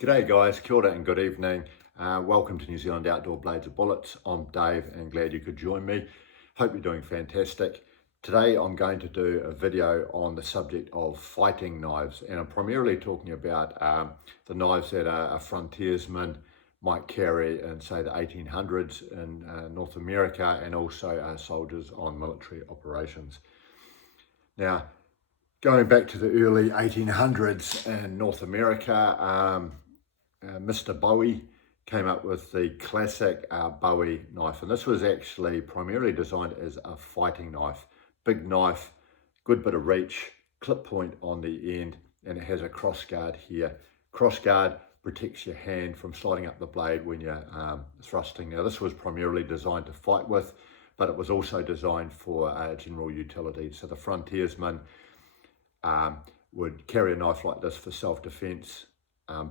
G'day guys, kia ora and good evening. Welcome to New Zealand Outdoor Blades of Bullets. I'm Dave and glad you could join me. Hope you're doing fantastic. Today I'm going to do a video on the subject of fighting knives, and I'm primarily talking about the knives that a frontiersman might carry in say the 1800s in North America, and also soldiers on military operations. Now, going back to the early 1800s in North America, Mr. Bowie came up with the classic Bowie knife, and this was actually primarily designed as a fighting knife. Big knife, good bit of reach, clip point on the end, and it has a cross guard here. Cross guard protects your hand from sliding up the blade when you're thrusting. Now this was primarily designed to fight with, but it was also designed for general utility. So the frontiersman would carry a knife like this for self-defense,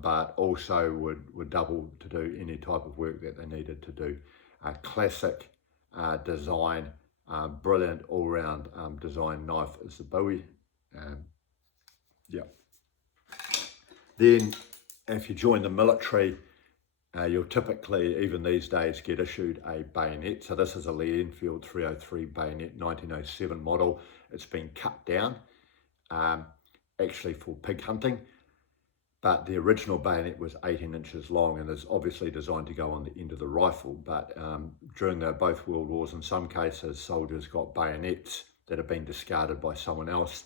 but also would double to do any type of work that they needed to do. Classic design, brilliant all-round design knife is the Bowie. Then if you join the military, you'll typically, even these days, get issued a bayonet. So this is a Lee Enfield 303 bayonet, 1907 model. It's been cut down, actually for pig hunting. But the original bayonet was 18 inches long and is obviously designed to go on the end of the rifle. But during both World Wars, in some cases, soldiers got bayonets that had been discarded by someone else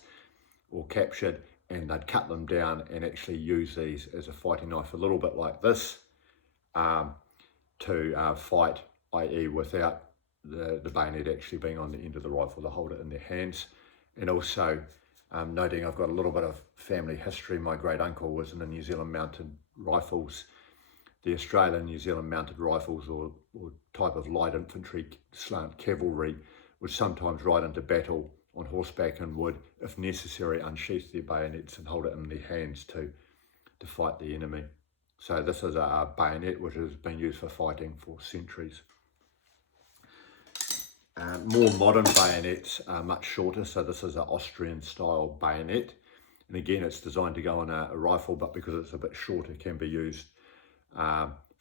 or captured, and they'd cut them down and actually use these as a fighting knife, a little bit like this, to fight, i.e. without the bayonet actually being on the end of the rifle. They hold it in their hands. And also, noting I've got a little bit of family history. My great uncle was in the New Zealand Mounted Rifles. The Australian New Zealand Mounted Rifles, or type of light infantry slant cavalry, would sometimes ride into battle on horseback and would, if necessary, unsheath their bayonets and hold it in their hands to fight the enemy. So this is a bayonet which has been used for fighting for centuries. More modern bayonets are much shorter, so this is an Austrian style bayonet, and again it's designed to go on a rifle, but because it's a bit shorter it can be used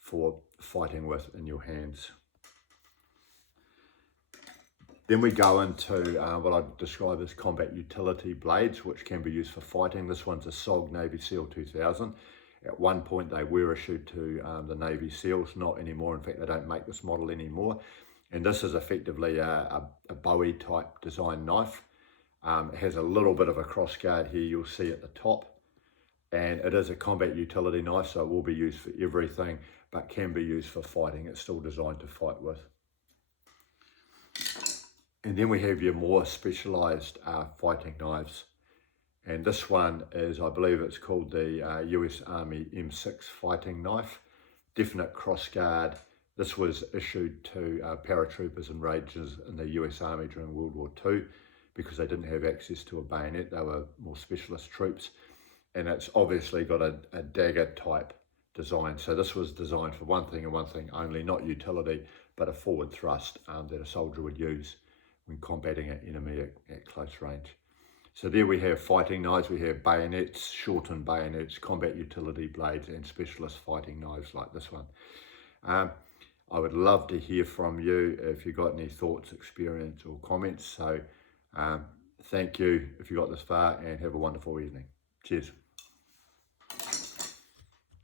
for fighting with in your hands. Then we go into what I describe as combat utility blades, which can be used for fighting. This one's a SOG Navy SEAL 2000. At one point they were issued to the Navy SEALs, not anymore. In fact, they don't make this model anymore. And this is effectively a Bowie type design knife. It has a little bit of a cross guard here, you'll see at the top. And it is a combat utility knife, so it will be used for everything, but can be used for fighting. It's still designed to fight with. And then we have your more specialized fighting knives. And this one is, I believe it's called the US Army M6 fighting knife. Definite cross guard. This was issued to paratroopers and rangers in the US Army during World War II because they didn't have access to a bayonet. They were more specialist troops. And it's obviously got a dagger type design. So this was designed for one thing and one thing only, not utility, but a forward thrust that a soldier would use when combating an enemy at close range. So there we have fighting knives, we have bayonets, shortened bayonets, combat utility blades, and specialist fighting knives like this one. I would love to hear from you if you've got any thoughts, experience or comments. So thank you if you got this far, and have a wonderful evening. Cheers.